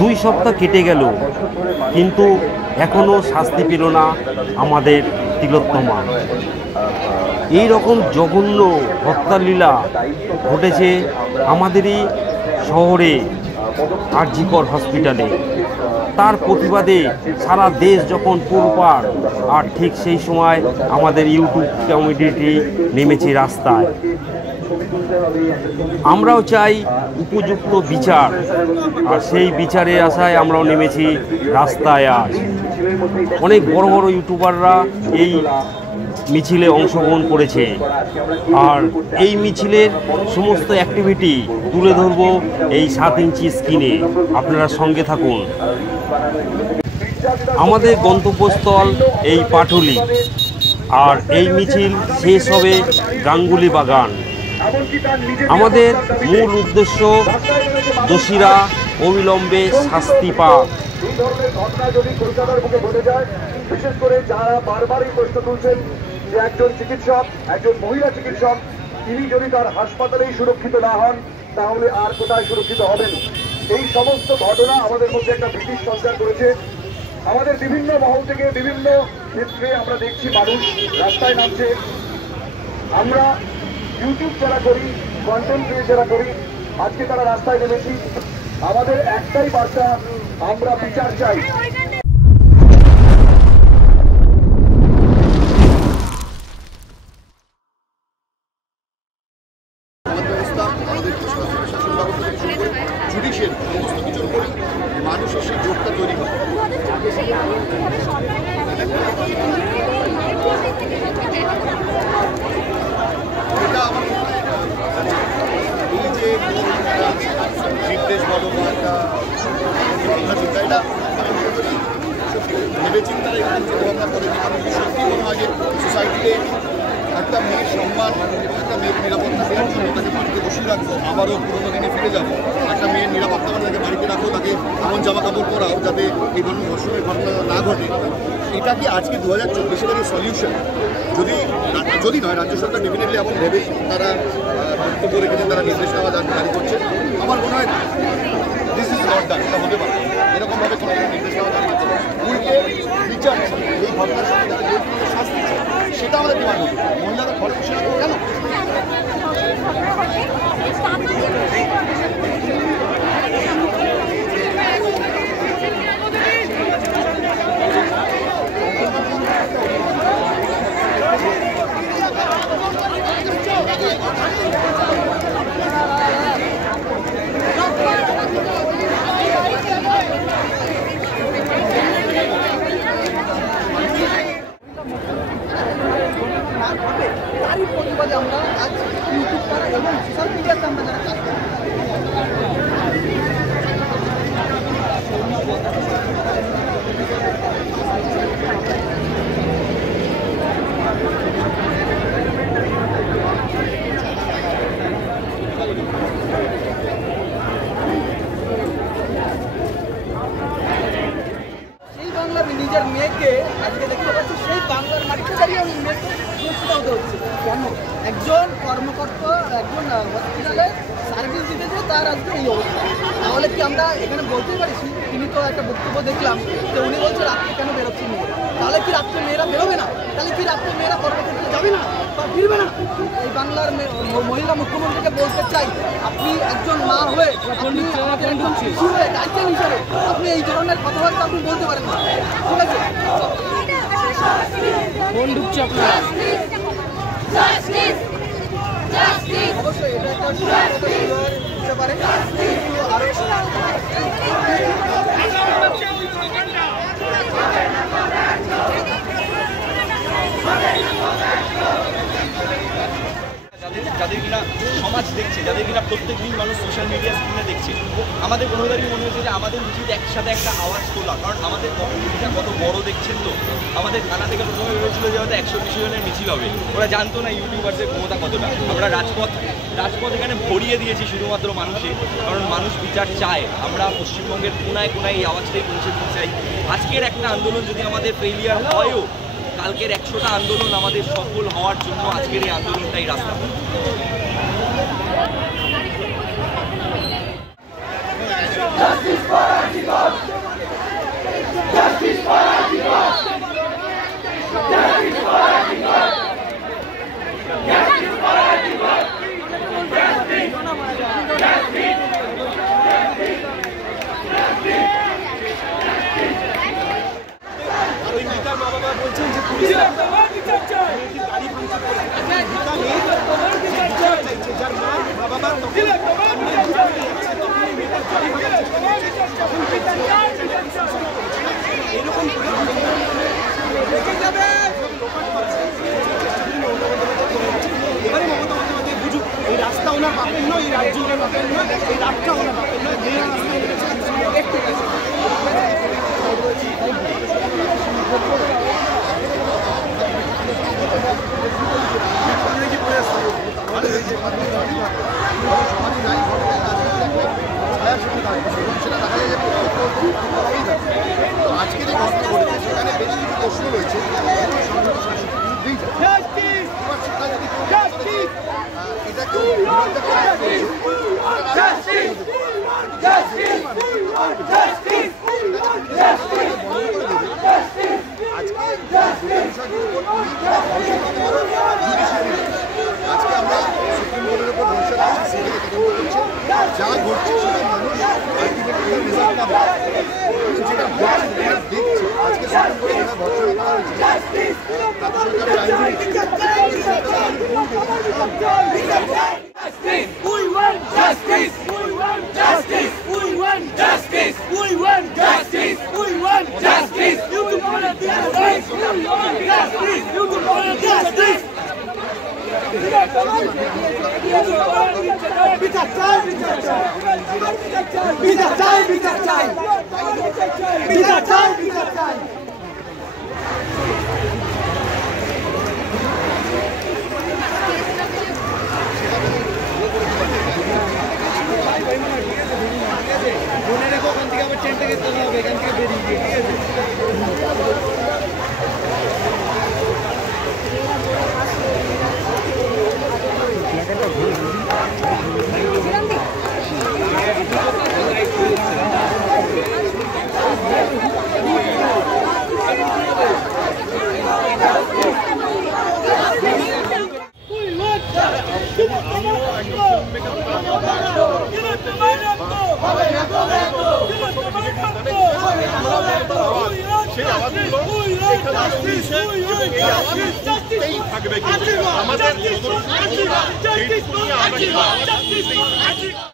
2 সপ্তাহ কেটে গেল, কিন্তু এখনও শাস্তি পেল না আমাদের তিলোত্তমা। এই রকম জঘন্য হত্যালীলা ঘটেছে আমাদেরই শহরে আর.জি. কর হসপিটালে। তার প্রতিবাদে সারা দেশ যখন তোলপাড়, আর ঠিক সেই সময় আমাদের ইউটিউব কমিউনিটি নেমেছে রাস্তায়। আমরাও চাই উপযুক্ত বিচার, আর সেই বিচারের আশায় আমরাও নেমেছি রাস্তায়। আজ অনেক বড় বড় ইউটিউবাররা এই মিছিলে অংশগ্রহণ করেছে, আর এই মিছিলের সমস্ত অ্যাক্টিভিটি তুলে ধরব এই 7 ইঞ্চি স্ক্রিনে। আপনারা সঙ্গে থাকুন। আমাদের গন্তব্যস্থল এই পাটুলি, আর এই মিছিল শেষ হবে গাঙ্গুলি বাগান। আমাদের মূল উদ্দেশ্য দোষীরা অবিলম্বে শাস্তি পাক। এই ধরনের ঘটনা যদি কলকাতার বুকে ঘটে যায়, বিশেষ করে যারা বারবারই প্রশ্ন তুলছেন যে একজন চিকিৎসক, একজন মহিলা চিকিৎসক, তিনি যদি তার হাসপাতালেই সুরক্ষিত না হন, তাহলে আর কোথায় সুরক্ষিত হবেন? এই সমস্ত ঘটনা আমাদের মধ্যে একটা ভীতির সঞ্চার করেছে। আমাদের বিভিন্ন মহল থেকে বিভিন্ন ক্ষেত্রে আমরা দেখছি মানুষ রাস্তায় নামছে। আমরা ইউটিউব যারা করি, কন্টেন্ট ক্রিয়েট যারা করি, আজকে তারা রাস্তায় নেমেছি। আমাদের একটাই বার্তা, আমরা বিচার চাই। মানুষের সেই যোগটা তৈরি হয়। এটা আমার এই যে নির্দেশ বলো বা একটা চিন্তা, এটা ভেবেচিন্তারা এরকম চিন্তাভাবনা করে যে আমি সত্যি কোনো আগে সোসাইটিতে একটা মেয়ের সম্মান এবং একটা মেয়ের নিরাপত্তা দেওয়ার জন্য তাকে বাড়িতে বসিয়ে রাখবো, আবারও পুরোনো দিনে ফিরে যাবো। একটা মেয়ের নিরাপত্তা মানে তাকে বাড়িতে রাখো, তাকে এমন জামা কাপড় পরাও যাতে এই ধরনের ধর্ষণের ঘটনা না ঘটে। এটা কি আজকে 2024-এর এই সলিউশন? যদি নয়, রাজ্য সরকার ডেফিনেটলি এমন ভেবেই তারা বক্তব্য রেখেছেন, তারা নির্দেশ নেওয়া জারি করছে। আমার মনে হয় দিস ইজ নট ডান, এটা হতে পারে। এরকমভাবে কোনো নির্দেশ নেওয়া জারি করতে পারে। উল্টে বিচার এই ঘটনার সঙ্গে যাতে শাস্তি সেটা আমাদের ডিমান্ড হবে। মহিলাদের ঘরে বসে রাখবো কেন? তারই প্রতিবাদে আমরা আজ ইউটিউব করা এবং সোশ্যাল মিডিয়াতে আমরা যারা কাজ করি, সেই বাংলার নিজের মেয়েকে আজকে দেখতে পাচ্ছি সেই বাংলার মাটিতে দাঁড়িয়ে আমি মেয়েকে সুরক্ষিত হতে হচ্ছে কেন? একজন কর্মকর্তা একজন হসপিটালে সার্ভিস দিতে যে তার আজকে এই অবস্থা। তাহলে কি আমরা এখানে বলতেই পারি? তিনি তো একটা বক্তব্য দেখলাম যে উনি বলছে রাত্রে কেন বেরোচ্ছি মেয়ে। তাহলে কি রাত্রে মেয়েরা বেরোবে না? তাহলে কি রাত্রে মেয়েরা কর্মক্ষেত্রে যাবে না বা ফিরবে না? এই বাংলার মহিলা মুখ্যমন্ত্রীকে বলতে চাই, আপনি একজন মা হয়ে, একজন শিশু হয়ে, গার্জিয়ান হিসেবে আপনি এই ধরনের কথাবার্তা আপনি বলতে পারেন না, ঠিক আছে? কোন ঢুকছে আপনার? অবশ্যই এটা একটা হতে পারে। যাদের কিনা সমাজ দেখছে, যাদের কিনা প্রত্যেক দিন মানুষ সোশ্যাল মিডিয়া স্ক্রিনে দেখছে, আমাদের কোনোবারই মনে হয়েছে যে আমাদের উচিত একসাথে একটা আওয়াজ তোলা। কারণ আমাদের কমিউনিটিটা কত বড় দেখছেন তো। আমাদের থানা থেকে প্রথমে ভেবেছিল যে হয়তো 100-200 জনের মিছিল হবে। ওরা জানতো না ইউটিউবারদের ক্ষমতা কতটা। আমরা রাজপথ এখানে ভরিয়ে দিয়েছি শুধুমাত্র মানুষে, কারণ মানুষ বিচার চায়। আমরা পশ্চিমবঙ্গের কোনায় কোনায় এই আওয়াজটাই পৌঁছে দিতে চাই। আজকের একটা আন্দোলন যদি আমাদের ফেলিয়ার হয়ও, কালকের 100টা আন্দোলন আমাদের সফল হওয়ার জন্য আজকের এই আন্দোলনটাই রাস্তা। এবারে মমতা বন্দ্যোপাধ্যায় বুঝুক এই রাস্তা ওনার বাপের নয়, এই রাজ্য ওনার বাপের নয়, এই রাতটা ওনার বাপের নয়, মেয়েরা আজকে যে ঘটনা ঘটেছে সেখানে বেশ কিছু প্রশ্ন রয়েছে আজকে আমরা সুপ্রিম কোর্টের উপর ভরসা রাখছি, যা ঘটছে সেটা মানুষ আলটিমেটলি রেজাল্ট পাবে। যেটা ঘটছে দেখছে আজকে সুপ্রিম কোর্টে যেটা ভরসা রাখা হয়েছে তাতে সরকারের আইনজীবী We want justice! We want justice! We want justice! We want justice! We want justice! You want justice! You want justice! You want justice! মনে রেখো ওখান থেকে আবার ট্রেনটাকে তোলা হবে, এখান থেকে বেরিয়ে গিয়ে, ঠিক আছে? Justice!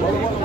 বড় বড়